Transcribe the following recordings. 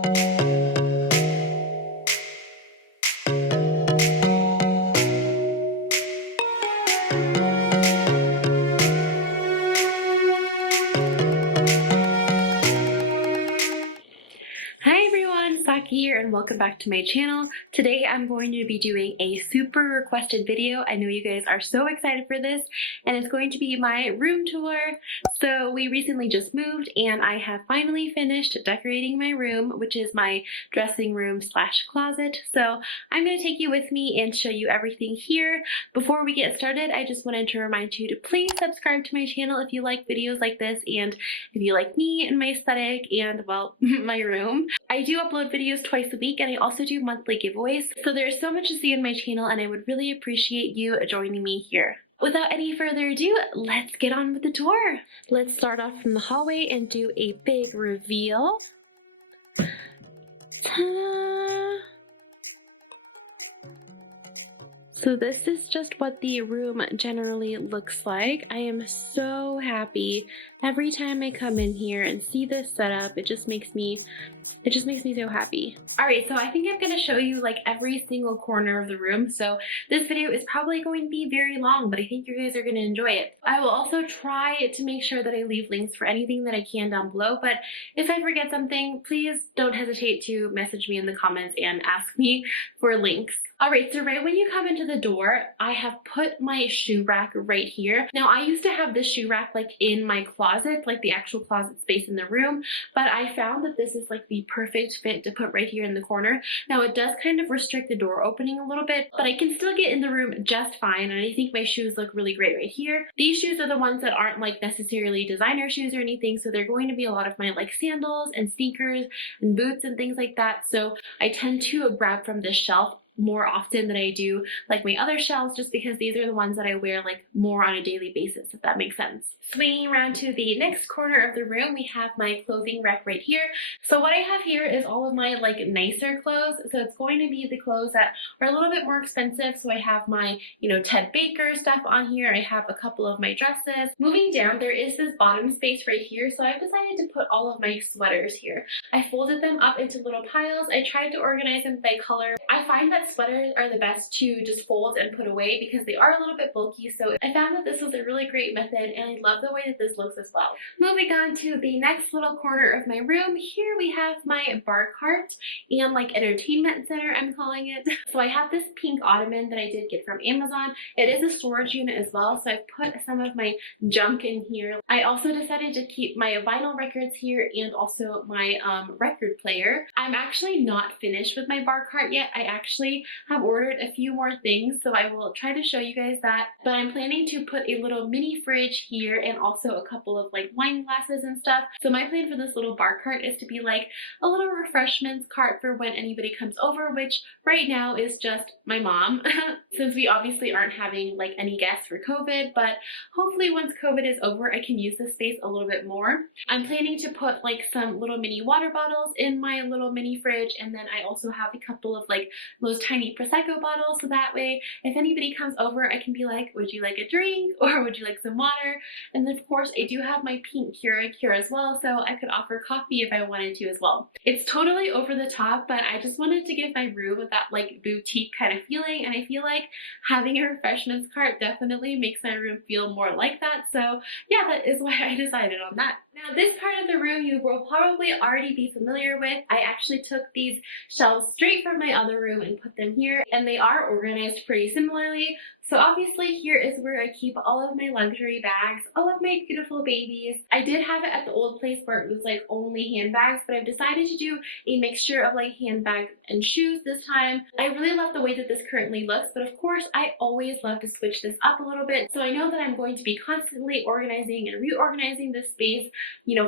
Hi everyone, Saki here and welcome back to my channel. Today I'm going to be doing a super requested video. I know you guys are so excited for this, and it's going to be my room tour. So we recently just moved and I have finally finished decorating my room, which is my dressing room slash closet. So I'm going to take you with me and show you everything here. Before we get started, I just wanted to remind you to please subscribe to my channel if you like videos like this and if you like me and my aesthetic and, well, my room. I do upload videos twice a week and I also do monthly giveaways. So there's so much to see on my channel and I would really appreciate you joining me here. Without any further ado, let's get on with the tour. Let's start off from the hallway and do a big reveal. Ta-da! So this is just what the room generally looks like. I am so happy every time I come in here and see this setup. It just makes me so happy. Alright, so I think I'm going to show you like every single corner of the room. So this video is probably going to be very long, but I think you guys are going to enjoy it. I will also try to make sure that I leave links for anything that I can down below, but if I forget something, please don't hesitate to message me in the comments and ask me for links. Alright, so right when you come into the door, I have put my shoe rack right here. Now I used to have this shoe rack like in my closet, like the actual closet space in the room, but I found that this is like the perfect fit to put right here in the corner. Now it does kind of restrict the door opening a little bit, but I can still get in the room just fine, and I think my shoes look really great right here. These shoes are the ones that aren't like necessarily designer shoes or anything, so they're going to be a lot of my like sandals and sneakers and boots and things like that. So I tend to grab from this shelf more often than I do like my other shelves, just because these are the ones that I wear like more on a daily basis, if that makes sense. Swinging around to the next corner of the room, we have my clothing rack right here. So what I have here is all of my like nicer clothes. So it's going to be the clothes that are a little bit more expensive. So I have my, Ted Baker stuff on here. I have a couple of my dresses. Moving down, there is this bottom space right here. So I've decided to put all of my sweaters here. I folded them up into little piles. I tried to organize them by color. I find that sweaters are the best to just fold and put away because they are a little bit bulky, so I found that this was a really great method and I love the way that this looks as well. Moving on to the next little corner of my room, here we have my bar cart and like entertainment center, I'm calling it. So I have this pink ottoman that I did get from Amazon. It is a storage unit as well, so I've put some of my junk in here. I also decided to keep my vinyl records here and also my record player. I'm actually not finished with my bar cart yet. I actually have ordered a few more things, so I will try to show you guys that. But I'm planning to put a little mini fridge here and also a couple of like wine glasses and stuff. So my plan for this little bar cart is to be like a little refreshments cart for when anybody comes over, which right now is just my mom, since we obviously aren't having like any guests for COVID, but hopefully once COVID is over, I can use this space a little bit more. I'm planning to put like some little mini water bottles in my little mini fridge, and then I also have a couple of like those tiny Prosecco bottles, so that way if anybody comes over I can be like, would you like a drink or would you like some water? And then of course I do have my pink keurig here as well, so I could offer coffee if I wanted to as well. It's totally over the top, but I just wanted to give my room that like boutique kind of feeling, and I feel like having a refreshments cart definitely makes my room feel more like that. So yeah, that is why I decided on that. Now this part of the room you will probably already be familiar with. I actually took these shelves straight from my other room and put them here, and they are organized pretty similarly. So obviously here is where I keep all of my luxury bags, all of my beautiful babies. I did have it at the old place where it was like only handbags, but I've decided to do a mixture of like handbags and shoes this time. I really love the way that this currently looks, but of course I always love to switch this up a little bit. So I know that I'm going to be constantly organizing and reorganizing this space,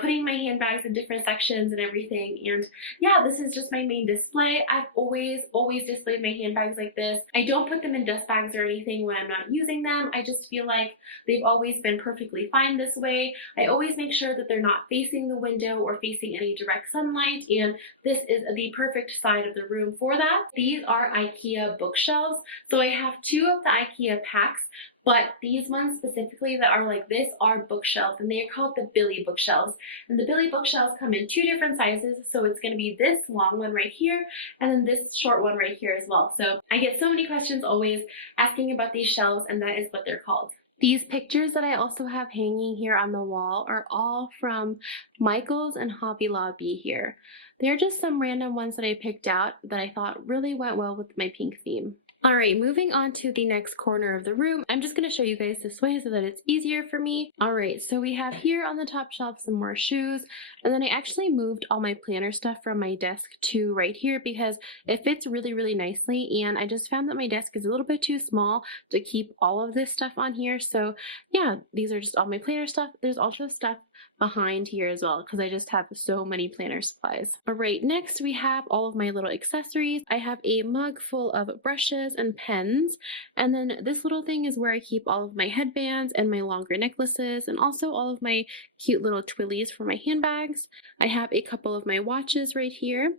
putting my handbags in different sections and everything. And yeah, this is just my main display. I've always displayed my handbags like this. I don't put them in dust bags or anything when I'm not using them. I just feel like they've always been perfectly fine this way. I always make sure that they're not facing the window or facing any direct sunlight, and this is the perfect side of the room for that. These are Ikea bookshelves. So I have two of the Ikea packs, But these ones specifically that are like this are bookshelves, and they are called the Billy bookshelves. And the Billy bookshelves come in two different sizes, so it's going to be this long one right here and then this short one right here as well. So I get so many questions always asking about these shelves, and that is what they're called. These pictures that I also have hanging here on the wall are all from Michael's and Hobby Lobby here. They're just some random ones that I picked out that I thought really went well with my pink theme. All right, moving on to the next corner of the room. I'm just going to show you guys this way so that it's easier for me. All right, so we have here on the top shelf some more shoes, and then I actually moved all my planner stuff from my desk to right here because it fits really, really nicely, and I just found that my desk is a little bit too small to keep all of this stuff on here. So yeah, these are just all my planner stuff. There's also stuff behind here as well because I just have so many planner supplies. All right, next we have all of my little accessories. I have a mug full of brushes and pens, and then this little thing is where I keep all of my headbands and my longer necklaces and also all of my cute little twillies for my handbags. I have a couple of my watches right here,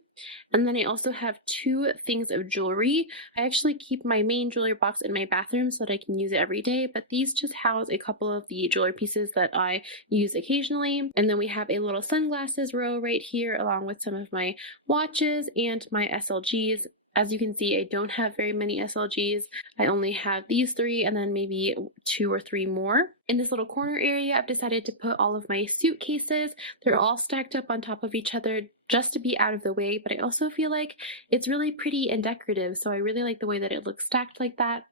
and then I also have two things of jewelry. I actually keep my main jewelry box in my bathroom so that I can use it every day, but these just house a couple of the jewelry pieces that I use occasionally. And then we have a little sunglasses row right here along with some of my watches and my SLGs. As you can see, I don't have very many SLGs. I only have these three and then maybe 2 or 3 more. In this little corner area, I've decided to put all of my suitcases. They're all stacked up on top of each other just to be out of the way, but I also feel like it's really pretty and decorative, so I really like the way that it looks stacked like that.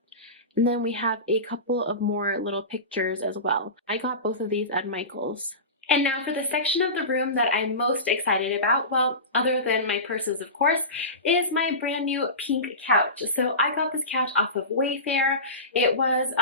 And then we have a couple of more little pictures as well. I got both of these at Michael's. And now for the section of the room that I'm most excited about, well, other than my purses, of course, is my brand new pink couch. So I got this couch off of Wayfair. It was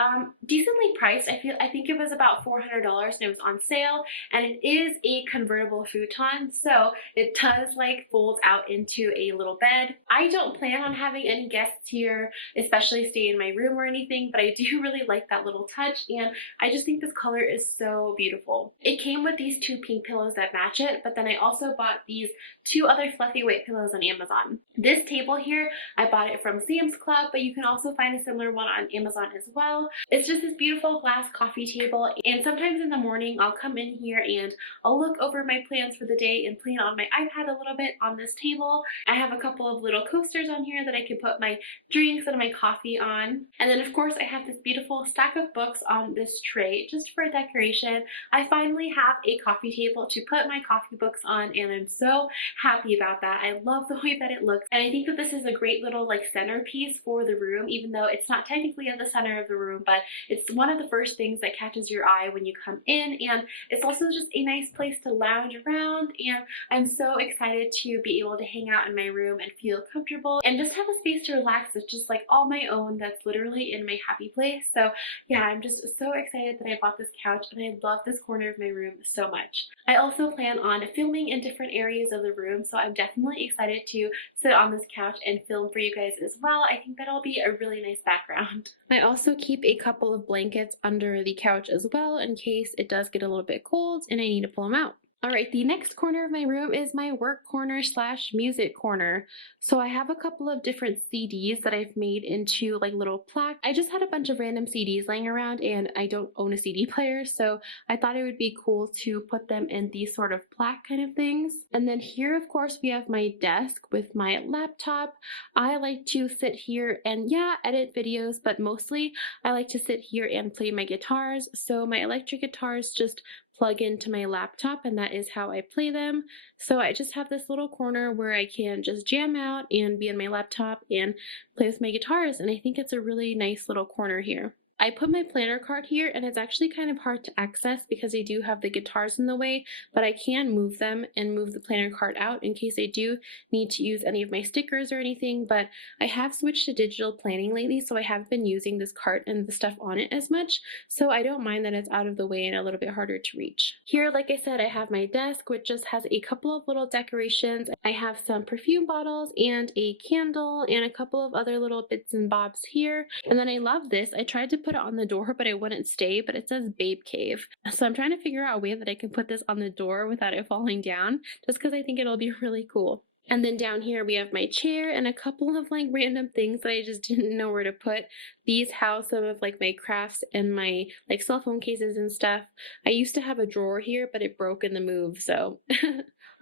decently priced. I think it was about $400 and it was on sale, and it is a convertible futon, so it does like fold out into a little bed. I don't plan on having any guests here, especially stay in my room or anything, but I do really like that little touch, and I just think this color is so beautiful. It came with these 2 pink pillows that match it, but then I also bought these 2 other fluffy weight pillows on Amazon. This table here, I bought it from Sam's Club, but you can also find a similar one on Amazon as well. It's just this beautiful glass coffee table, and sometimes in the morning I'll come in here and I'll look over my plans for the day and plan on my iPad a little bit on this table. I have a couple of little coasters on here that I can put my drinks and my coffee on. And then of course I have this beautiful stack of books on this tray just for decoration. I finally have a coffee table to put my coffee books on, and I'm so happy about that. I love the way that it looks, and I think that this is a great little like centerpiece for the room, even though it's not technically at the center of the room, but it's one of the first things that catches your eye when you come in, and it's also just a nice place to lounge around, and I'm so excited to be able to hang out in my room and feel comfortable and just have a space to relax that's just like all my own, that's literally in my happy place. So yeah, I'm just so excited that I bought this couch, and I love this corner of my room so much. I also plan on filming in different areas of the room, so I'm definitely excited to sit on this couch and film for you guys as well. I think that'll be a really nice background. I also keep a couple of blankets under the couch as well in case it does get a little bit cold and I need to pull them out. All right, the next corner of my room is my work corner slash music corner. So I have a couple of different CDs that I've made into like little plaques. I just had a bunch of random CDs laying around and I don't own a CD player, so I thought it would be cool to put them in these sort of plaque kind of things. And then here, of course, we have my desk with my laptop. I like to sit here and edit videos, but mostly I like to sit here and play my guitars. So my electric guitars just plug into my laptop, and that is how I play them. So I just have this little corner where I can just jam out and be on my laptop and play with my guitars, and I think it's a really nice little corner here. I put my planner card here, and it's actually kind of hard to access because I do have the guitars in the way, but I can move them and move the planner card out in case I do need to use any of my stickers or anything. But I have switched to digital planning lately, so I haven't been using this cart and the stuff on it as much, so I don't mind that it's out of the way and a little bit harder to reach. Here, like I said, I have my desk, which just has a couple of little decorations. I have some perfume bottles and a candle and a couple of other little bits and bobs here. And then I love this. I tried to put it on the door, but it wouldn't stay, but it says Babe Cave. So I'm trying to figure out a way that I can put this on the door without it falling down, just because I think it'll be really cool. And then down here we have my chair and a couple of like random things that I just didn't know where to put. These house some of like my crafts and my like cell phone cases and stuff. I used to have a drawer here, but it broke in the move, so.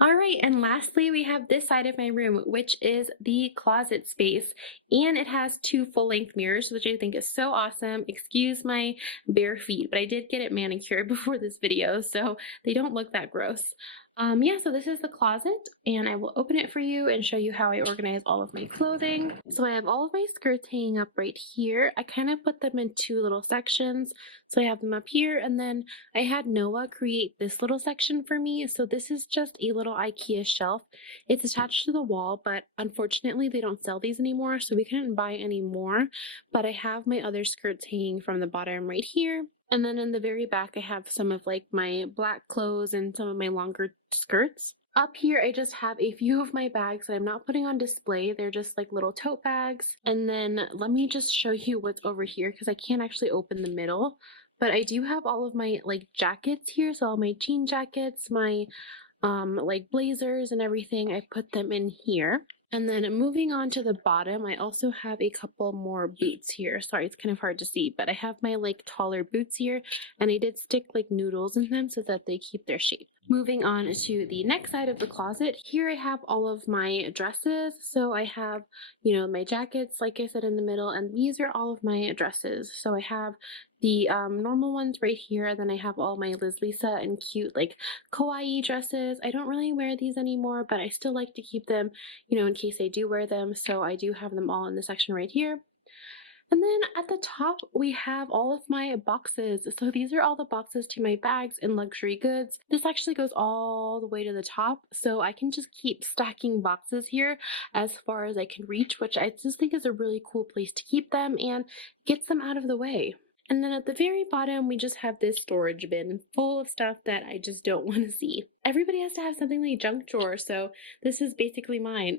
All right, and lastly, we have this side of my room, which is the closet space, and it has 2 full-length mirrors, which I think is so awesome. Excuse my bare feet, but I did get it manicured before this video, so they don't look that gross. Yeah, so this is the closet, and I will open it for you and show you how I organize all of my clothing. So I have all of my skirts hanging up right here. I kind of put them in 2 little sections. So I have them up here, and then I had Noah create this little section for me. So this is just a little IKEA shelf. It's attached to the wall, but unfortunately they don't sell these anymore, so we couldn't buy any more. But I have my other skirts hanging from the bottom right here. And then in the very back, I have some of like my black clothes and some of my longer skirts. Up here, I just have a few of my bags that I'm not putting on display. They're just like little tote bags. And then let me just show you what's over here because I can't actually open the middle. But I do have all of my like jackets here. So all my jean jackets, my like blazers and everything, I put them in here. And then moving on to the bottom, I also have a couple more boots here. Sorry, it's kind of hard to see, but I have my like taller boots here, and I did stick like noodles in them so that they keep their shape. Moving on to the next side of the closet, here I have all of my dresses. So I have, you know, my jackets, like I said, in the middle, and these are all of my dresses. So I have the normal ones right here, and then I have all my Liz Lisa and cute like kawaii dresses. I don't really wear these anymore, but I still like to keep them, you know, in case I do wear them. So I do have them all in the section right here. And then at the top, we have all of my boxes. So these are all the boxes to my bags and luxury goods. This actually goes all the way to the top, so I can just keep stacking boxes here as far as I can reach, which I just think is a really cool place to keep them and gets them out of the way. And then at the very bottom, we just have this storage bin full of stuff that I just don't want to see. Everybody has to have something like junk drawer, so this is basically mine.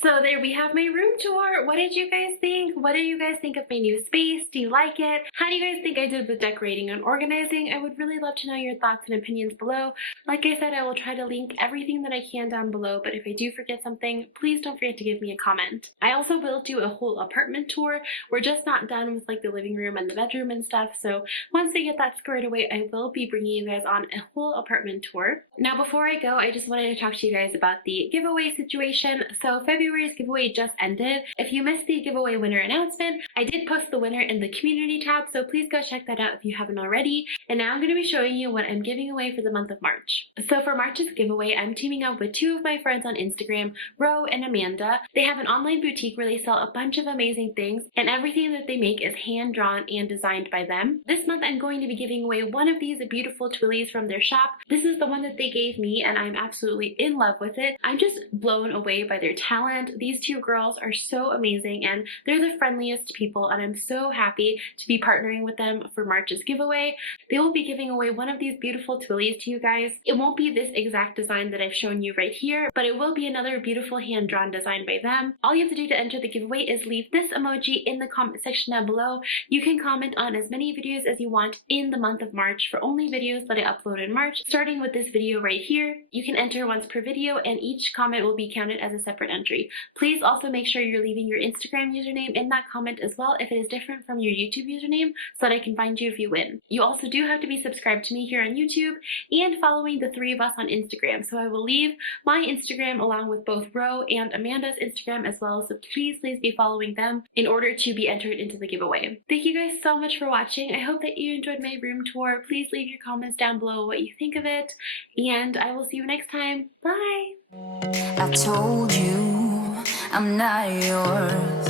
So there we have my room tour. What did you guys think? What do you guys think of my new space? Do you like it? How do you guys think I did with decorating and organizing? I would really love to know your thoughts and opinions below. Like I said, I will try to link everything that I can down below, but if I do forget something, please don't forget to give me a comment. I also will do a whole apartment tour. We're just not done with like the living room and the bedroom and stuff, so once I get that squared away, I will be bringing you guys on a whole apartment tour. Now before I go, I just wanted to talk to you guys about the giveaway situation. So February's giveaway just ended. If you missed the giveaway winner announcement, I did post the winner in the community tab, so please go check that out if you haven't already. And now I'm going to be showing you what I'm giving away for the month of March. So for March's giveaway, I'm teaming up with 2 of my friends on Instagram, Ro and Amanda. They have an online boutique where they sell a bunch of amazing things, and everything that they make is hand drawn and designed by them. This month I'm going to be giving away one of these beautiful twillies from their shop. This is the one that they gave me, and I'm absolutely in love with it. I'm just blown away by their talent. These 2 girls are so amazing, and they're the friendliest people, and I'm so happy to be partnering with them for March's giveaway. They will be giving away one of these beautiful twillies to you guys. It won't be this exact design that I've shown you right here, but it will be another beautiful hand-drawn design by them. All you have to do to enter the giveaway is leave this emoji in the comment section down below. You can comment on as many videos as you want in the month of March for only videos that I upload in March, starting with this video right here. You can enter once per video, and each comment will be counted as a separate entry. Please also make sure you're leaving your Instagram username in that comment as well if it is different from your YouTube username, so that I can find you if you win. You also do have to be subscribed to me here on YouTube and following the 3 of us on Instagram. So I will leave my Instagram along with both Ro and Amanda's Instagram as well, so please be following them in order to be entered into the giveaway. Thank you guys so much for watching. I hope that you enjoyed my room tour. Please leave your comments down below what you think of it, and I will see you next time. Bye! I told you I'm not yours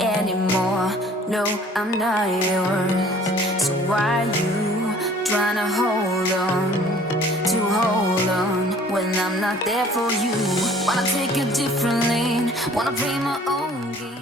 anymore. No, I'm not yours. So why you trying to hold on when I'm not there for you? Wanna take a different lane, wanna play my own game.